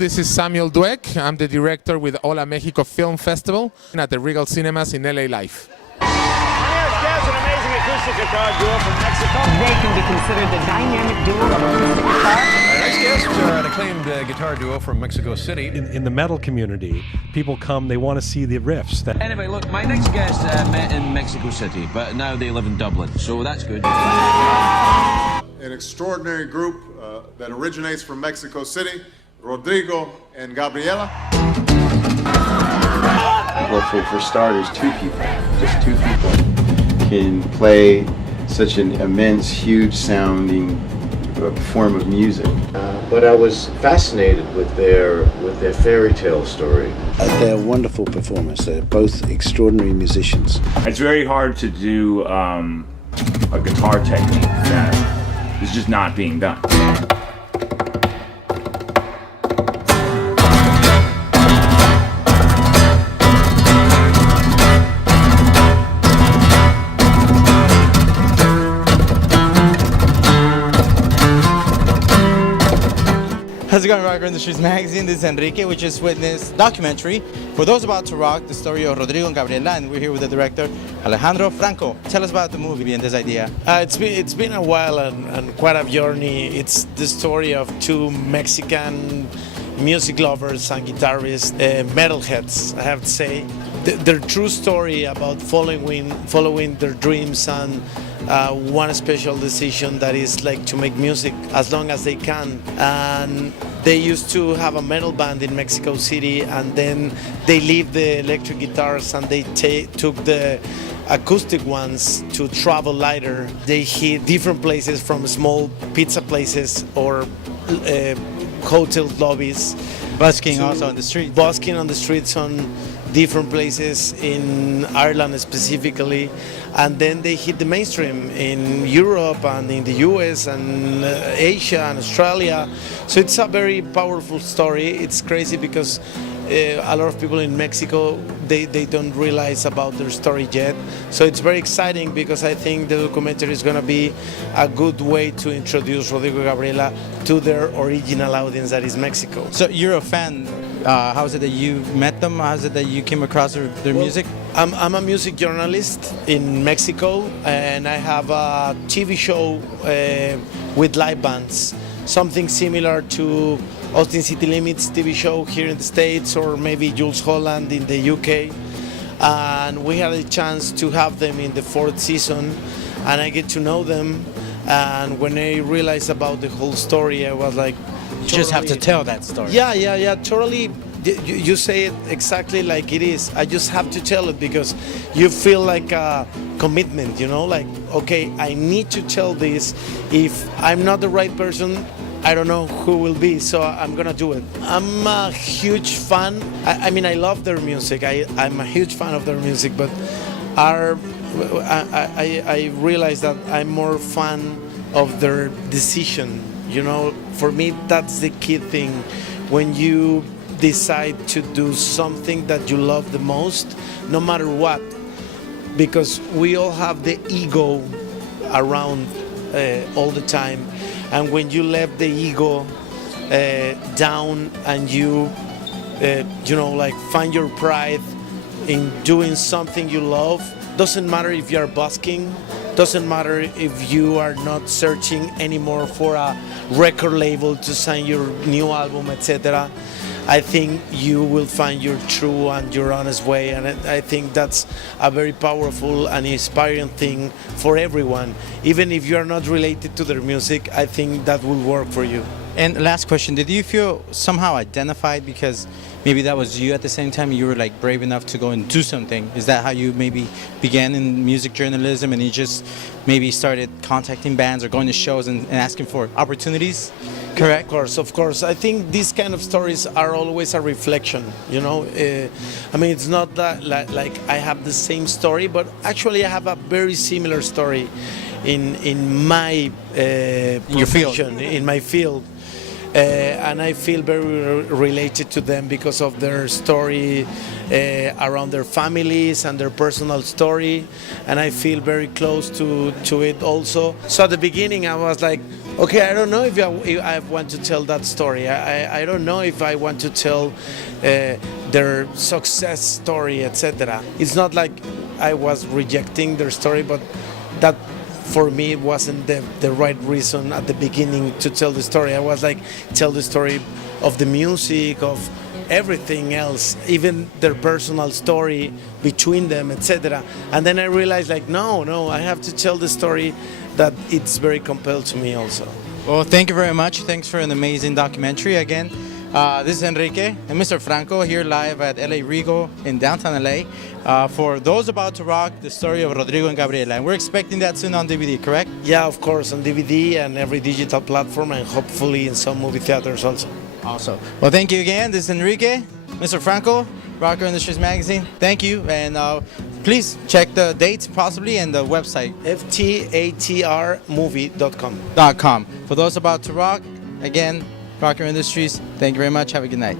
this is Samuel Dweck. I'm the director with Hola Mexico Film Festival at the Regal Cinemas in LA Live. Here's an amazing acoustic guitar duo from Mexico. They can be considered the dynamic duo of acoustic guitar. Our next guests are an acclaimed guitar duo from Mexico City. In the metal community, people come, they want to see the riffs. Anyway, look, my next guest met in Mexico City, but now they live in Dublin, so that's good. An extraordinary group that originates from Mexico City, Rodrigo and Gabriela. Well, for starters, just two people can play such an immense, huge sounding form of music. But I was fascinated with their fairy tale story. They're wonderful performers. They're both extraordinary musicians. It's very hard to do a guitar technique that is just not being done. How's it going, Rocker Industries Magazine? This is Enrique. We just witnessed a documentary for those about to rock, the story of Rodrigo and Gabriela, and we're here with the director, Alejandro Franco. Tell us about the movie and this idea. It's been a while and quite a journey. It's the story of two Mexican music lovers and guitarists, metalheads, I have to say. Their true story about following their dreams and one special decision that is like to make music as long as they can. And they used to have a metal band in Mexico City, and then they left the electric guitars and they took the acoustic ones to travel lighter. They hit different places, from small pizza places or hotel lobbies. Busking also on the street. Busking on the streets on different places in Ireland specifically, and then they hit the mainstream in Europe and in the US and Asia and Australia. So it's a very powerful story. It's crazy because a lot of people in Mexico, they don't realize about their story yet. So it's very exciting because I think the documentary is going to be a good way to introduce Rodrigo and Gabriela to their original audience, that is Mexico. So you're a fan. How is it that you met them? How is it that you came across their music? I'm a music journalist in Mexico, and I have a TV show with live bands, something similar to Austin City Limits TV show here in the States, or maybe Jules Holland in the UK. And we had a chance to have them in the 4th season, and I get to know them. And when I realized about the whole story, I was like, you just have to tell that story. Yeah, totally. You say it exactly like it is. I just have to tell it because you feel like a commitment, like, okay, I need to tell this. If I'm not the right person, I don't know who will be, so I'm gonna do it. I'm a huge fan. I mean, I love their music. I'm a huge fan of their music, but I realize that I'm more fan of their decision. For me, that's the key thing. When you decide to do something that you love the most, no matter what, because we all have the ego around all the time. And when you let the ego down and you, find your pride in doing something you love, doesn't matter if you're busking, doesn't matter if you are not searching anymore for a record label to sign your new album, etc. I think you will find your true and your honest way, and I think that's a very powerful and inspiring thing for everyone. Even if you are not related to their music, I think that will work for you. And last question, did you feel somehow identified because maybe that was you at the same time? You were like brave enough to go and do something. Is that how you maybe began in music journalism, and you just maybe started contacting bands or going to shows and asking for opportunities? Correct? Of course. I think these kind of stories are always a reflection, I mean, it's not that like I have the same story, but actually I have a very similar story in my profession, in my field. And I feel very related to them because of their story, around their families and their personal story, and I feel very close to it also. So at the beginning I was like, okay, I don't know if I want to tell that story. I don't know if I want to tell their success story, etc. It's not like I was rejecting their story, but that for me it wasn't the right reason at the beginning to tell the story. I was like, tell the story of the music, of everything else, even their personal story between them, etc. And then I realized, like, no, I have to tell the story that it's very compelled to me also. Well, thank you very much. Thanks for an amazing documentary again. This is Enrique and Mr. Franco here live at LA Regal in downtown LA for Those About to Rock, the story of Rodrigo and Gabriela. And we're expecting that soon on DVD, correct? Yeah, of course, on DVD and every digital platform, and hopefully in some movie theaters also. Also. Well, thank you again. This is Enrique, Mr. Franco, Rocker Industries Magazine. Thank you, and please check the dates possibly and the website. ftatrmovie.com. For Those About to Rock, again, Rocker Industries, thank you very much. Have a good night.